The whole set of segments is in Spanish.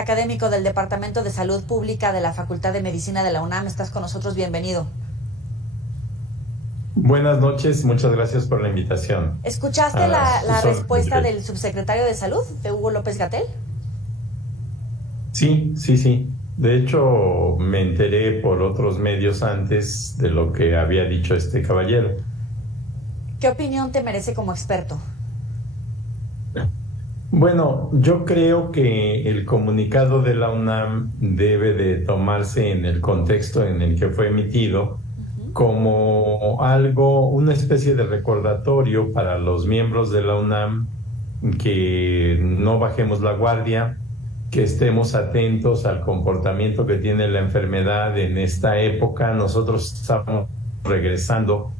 académico del Departamento de Salud Pública de la Facultad de Medicina de la UNAM. Estás con nosotros, bienvenido. Buenas noches, muchas gracias por la invitación. ¿Escuchaste la respuesta del subsecretario de Salud, de Hugo López-Gatell? Sí. De hecho, me enteré por otros medios antes de lo que había dicho este caballero. ¿Qué opinión te merece como experto? Bueno, yo creo que el comunicado de la UNAM debe de tomarse en el contexto en el que fue emitido como algo, una especie de recordatorio para los miembros de la UNAM, que no bajemos la guardia, que estemos atentos al comportamiento que tiene la enfermedad en esta época. Nosotros estamos regresando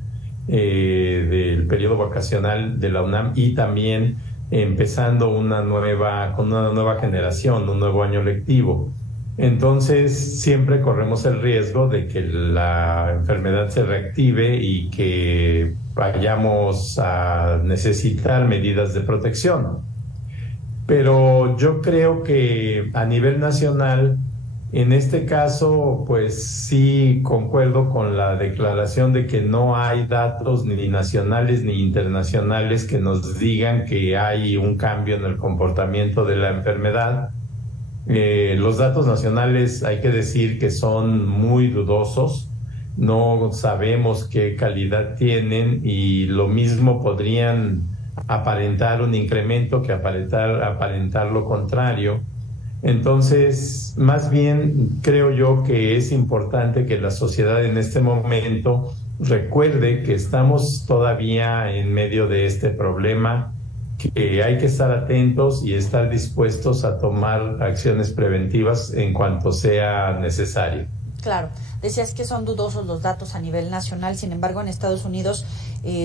del periodo vacacional de la UNAM y también empezando con una nueva generación, un nuevo año lectivo. Entonces siempre corremos el riesgo de que la enfermedad se reactive y que vayamos a necesitar medidas de protección. Pero yo creo que a nivel nacional, en este caso, pues sí concuerdo con la declaración de que no hay datos ni nacionales ni internacionales que nos digan que hay un cambio en el comportamiento de la enfermedad. Los datos nacionales hay que decir que son muy dudosos, no sabemos qué calidad tienen y lo mismo podrían aparentar un incremento que aparentar lo contrario. Entonces, más bien creo yo que es importante que la sociedad en este momento recuerde que estamos todavía en medio de este problema, que hay que estar atentos y estar dispuestos a tomar acciones preventivas en cuanto sea necesario. Claro, decías que son dudosos los datos a nivel nacional, sin embargo en Estados Unidos,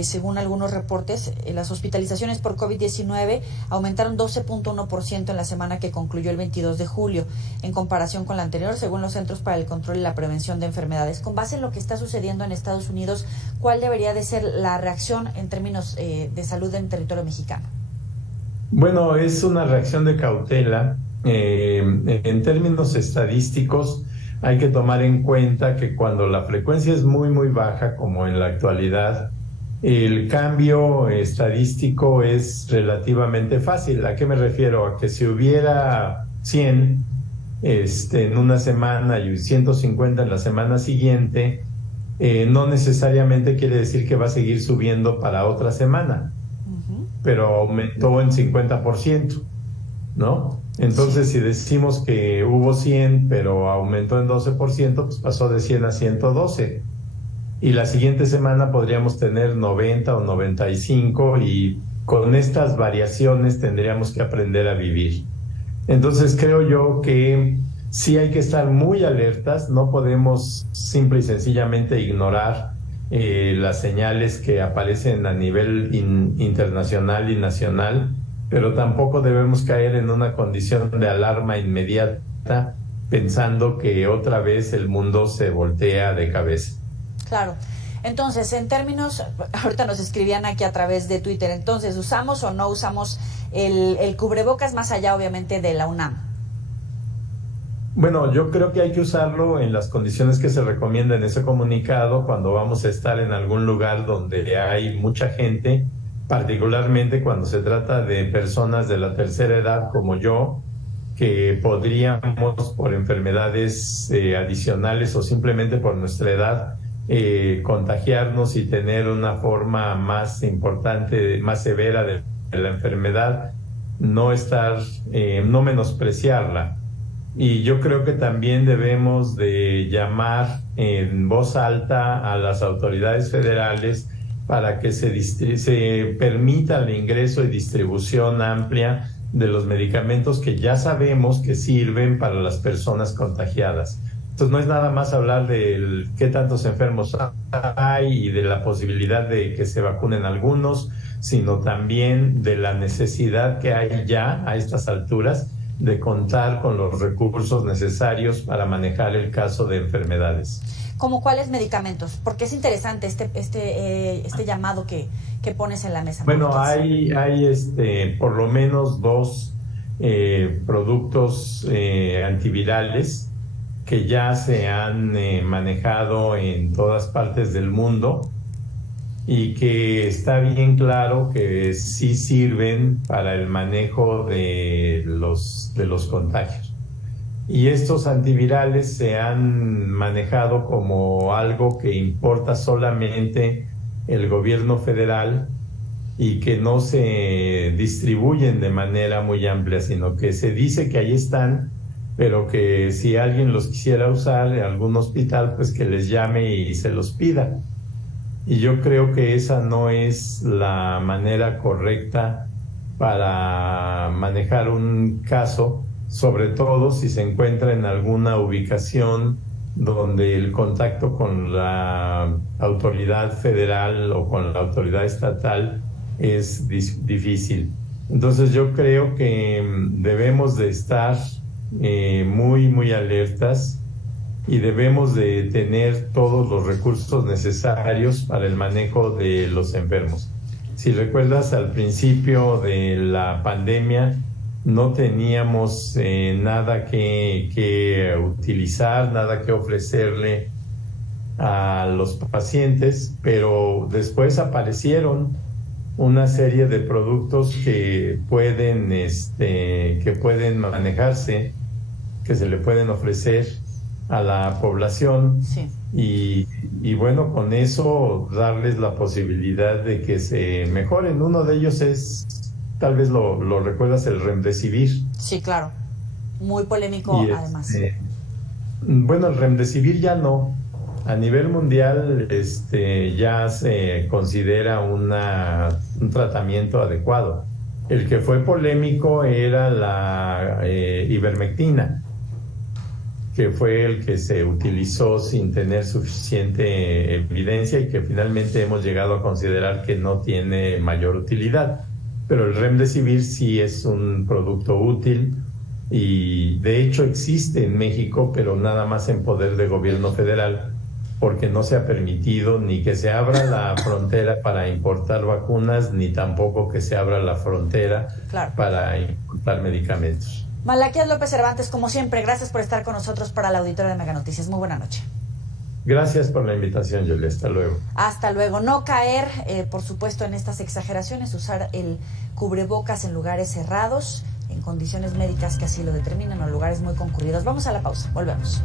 según algunos reportes, las hospitalizaciones por COVID-19 aumentaron 12.1% en la semana que concluyó el 22 de julio, en comparación con la anterior, según los Centros para el Control y la Prevención de Enfermedades. Con base en lo que está sucediendo en Estados Unidos, ¿cuál debería de ser la reacción en términos de salud en territorio mexicano? Bueno, es una reacción de cautela. En términos estadísticos, hay que tomar en cuenta que cuando la frecuencia es muy, muy baja, como en la actualidad, el cambio estadístico es relativamente fácil. ¿A qué me refiero? A que si hubiera 100 en una semana y 150 en la semana siguiente, no necesariamente quiere decir que va a seguir subiendo para otra semana, pero aumentó en 50%, ¿no? Entonces, si decimos que hubo 100, pero aumentó en 12%, pues pasó de 100 a 112. Y la siguiente semana podríamos tener 90 o 95 y con estas variaciones tendríamos que aprender a vivir. Entonces, creo yo que sí hay que estar muy alertas, no podemos simple y sencillamente ignorar las señales que aparecen a nivel internacional y nacional, pero tampoco debemos caer en una condición de alarma inmediata pensando que otra vez el mundo se voltea de cabeza. Claro. Entonces, en términos, ahorita nos escribían aquí a través de Twitter, entonces, ¿usamos o no usamos el cubrebocas más allá, obviamente, de la UNAM? Bueno, yo creo que hay que usarlo en las condiciones que se recomienda en ese comunicado cuando vamos a estar en algún lugar donde hay mucha gente, particularmente cuando se trata de personas de la tercera edad como yo, que podríamos por enfermedades adicionales o simplemente por nuestra edad contagiarnos y tener una forma más importante, más severa de la enfermedad, no menospreciarla. Y yo creo que también debemos de llamar en voz alta a las autoridades federales para que se permita el ingreso y distribución amplia de los medicamentos que ya sabemos que sirven para las personas contagiadas. Entonces no es nada más hablar de qué tantos enfermos hay y de la posibilidad de que se vacunen algunos, sino también de la necesidad que hay ya a estas alturas de contar con los recursos necesarios para manejar el caso de enfermedades. ¿Cómo cuáles medicamentos? Porque es interesante este llamado que pones en la mesa. Bueno, hay por lo menos dos productos antivirales que ya se han manejado en todas partes del mundo y que está bien claro que sí sirven para el manejo de los contagios. Y estos antivirales se han manejado como algo que importa solamente el gobierno federal y que no se distribuyen de manera muy amplia, sino que se dice que ahí están, pero que si alguien los quisiera usar en algún hospital, pues que les llame y se los pida. Y yo creo que esa no es la manera correcta para manejar un caso, sobre todo si se encuentra en alguna ubicación donde el contacto con la autoridad federal o con la autoridad estatal es difícil. Entonces yo creo que debemos de estar muy, muy alertas y debemos de tener todos los recursos necesarios para el manejo de los enfermos. Si recuerdas, al principio de la pandemia no teníamos nada que utilizar, nada que ofrecerle a los pacientes, pero después aparecieron una serie de productos que pueden manejarse, que se le pueden ofrecer a la población. Sí. Y bueno, con eso darles la posibilidad de que se mejoren. Uno de ellos es, tal vez lo recuerdas, el Remdesivir. Sí, claro. Muy polémico, además. Bueno, el Remdesivir ya no. A nivel mundial ya se considera un tratamiento adecuado. El que fue polémico era la ivermectina, que fue el que se utilizó sin tener suficiente evidencia y que finalmente hemos llegado a considerar que no tiene mayor utilidad. Pero el Remdesivir sí es un producto útil y de hecho existe en México, pero nada más en poder de gobierno federal, porque no se ha permitido ni que se abra la frontera para importar vacunas, ni tampoco que se abra la frontera para importar medicamentos. Malaquías López Cervantes, como siempre, gracias por estar con nosotros para la auditoría de Mega Noticias. Muy buena noche. Gracias por la invitación, Julia. Hasta luego. Hasta luego. No caer, por supuesto, en estas exageraciones, usar el cubrebocas en lugares cerrados, en condiciones médicas que así lo determinan, o en lugares muy concurridos. Vamos a la pausa. Volvemos.